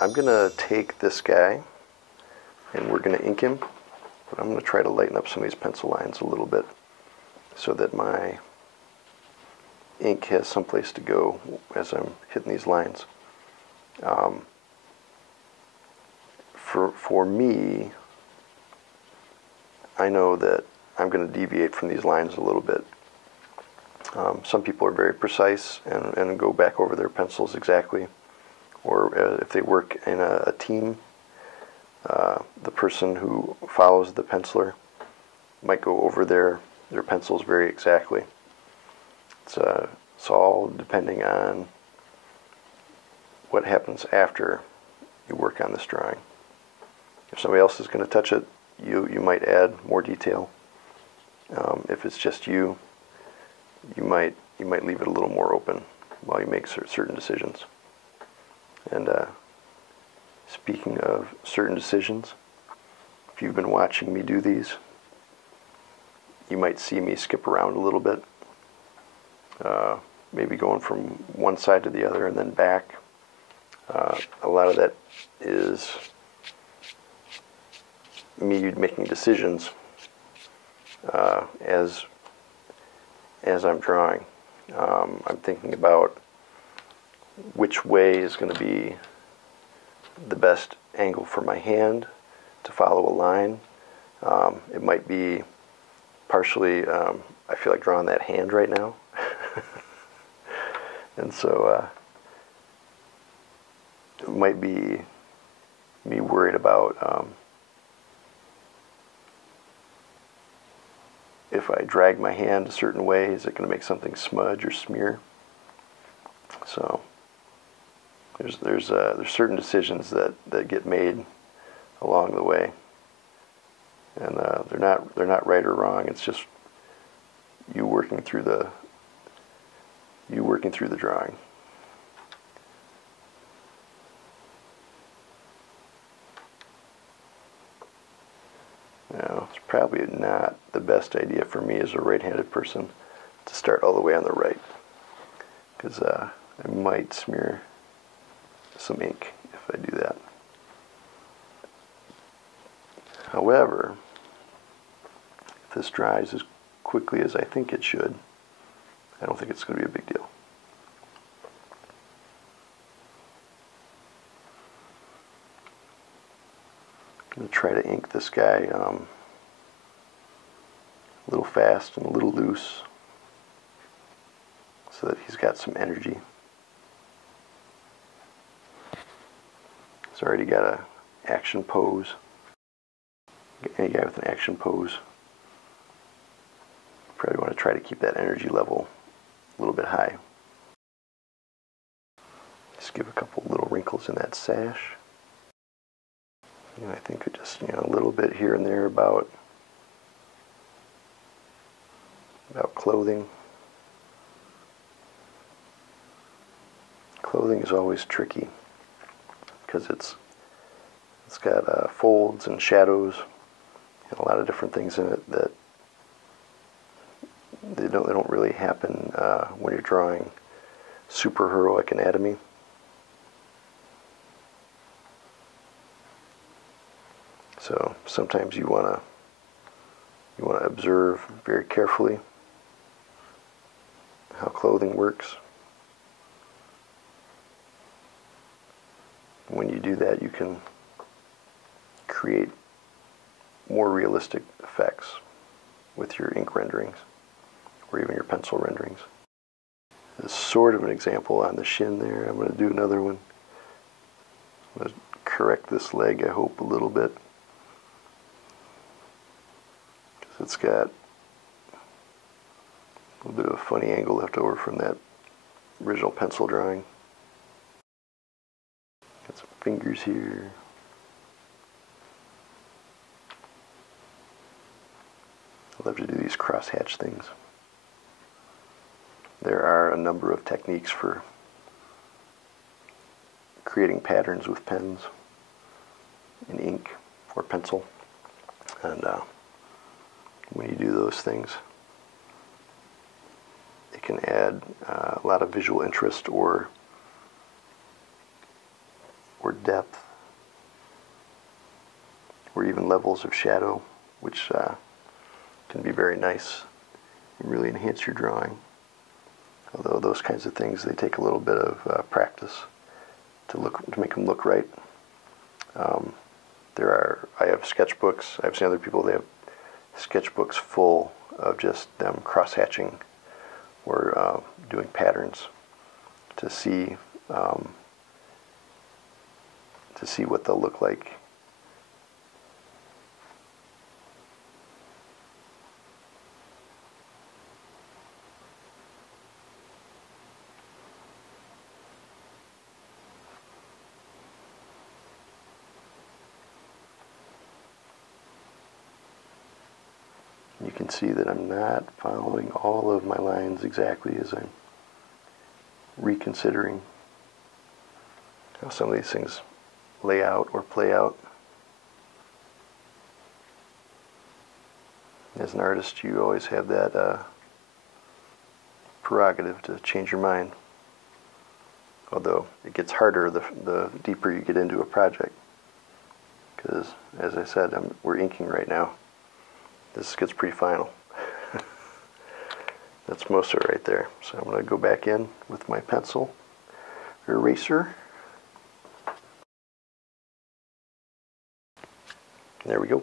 I'm going to take this guy and we're going to ink him, but I'm going to try to lighten up some of these pencil lines a little bit so that my ink has someplace to go as I'm hitting these lines. For me, I know that I'm going to deviate from these lines a little bit. Some people are very precise and go back over their pencils exactly. Or if they work in a team, the person who follows the penciler might go over their pencils very exactly. It's all depending on what happens after you work on this drawing. If somebody else is going to touch it, you might add more detail. If it's just you, you might leave it a little more open while you make certain decisions. And speaking of certain decisions, if you've been watching me do these, you might see me skip around a little bit, maybe going from one side to the other and then back. A lot of that is me making decisions as I'm drawing. I'm thinking about which way is going to be the best angle for my hand to follow a line. It might be partially, I feel like drawing that hand right now. And so it might be me worried about if I drag my hand a certain way, is it going to make something smudge or smear? So there's certain decisions that get made along the way, and they're not right or wrong. It's just you working through the drawing. Now, it's probably not the best idea for me as a right-handed person to start all the way on the right, because I might smear some ink if I do that. However, if this dries as quickly as I think it should, I don't think it's going to be a big deal. I'm going to try to ink this guy a little fast and a little loose so that he's got some energy. He's already got an action pose. Any guy with an action pose probably want to try to keep that energy level a little bit high. Just give a couple little wrinkles in that sash. And I think it just, a little bit here and there about clothing. Clothing is always tricky because it's got folds and shadows and a lot of different things in it that they don't really happen when you're drawing super heroic anatomy. So sometimes you want to observe very carefully how clothing works. When you do that, you can create more realistic effects with your ink renderings or even your pencil renderings. This is sort of an example on the shin there. I'm going to do another one. I'm going to correct this leg, I hope, a little bit. It's got a little bit of a funny angle left over from that original pencil drawing. Got some fingers here. I love to do these crosshatch things. There are a number of techniques for creating patterns with pens and ink or pencil, and when you do those things, it can add a lot of visual interest or for depth, or even levels of shadow, which can be very nice and really enhance your drawing. Although those kinds of things, they take a little bit of practice to make them look right. I have sketchbooks. I've seen other people, they have sketchbooks full of just them cross-hatching or doing patterns to see what they'll look like. You can see that I'm not following all of my lines exactly as I'm reconsidering how some of these things lay out or play out. As an artist, you always have that prerogative to change your mind. Although it gets harder the deeper you get into a project. Because, as I said, we're inking right now. This gets pretty final. That's most of it right there. So I'm going to go back in with my pencil eraser. There we go.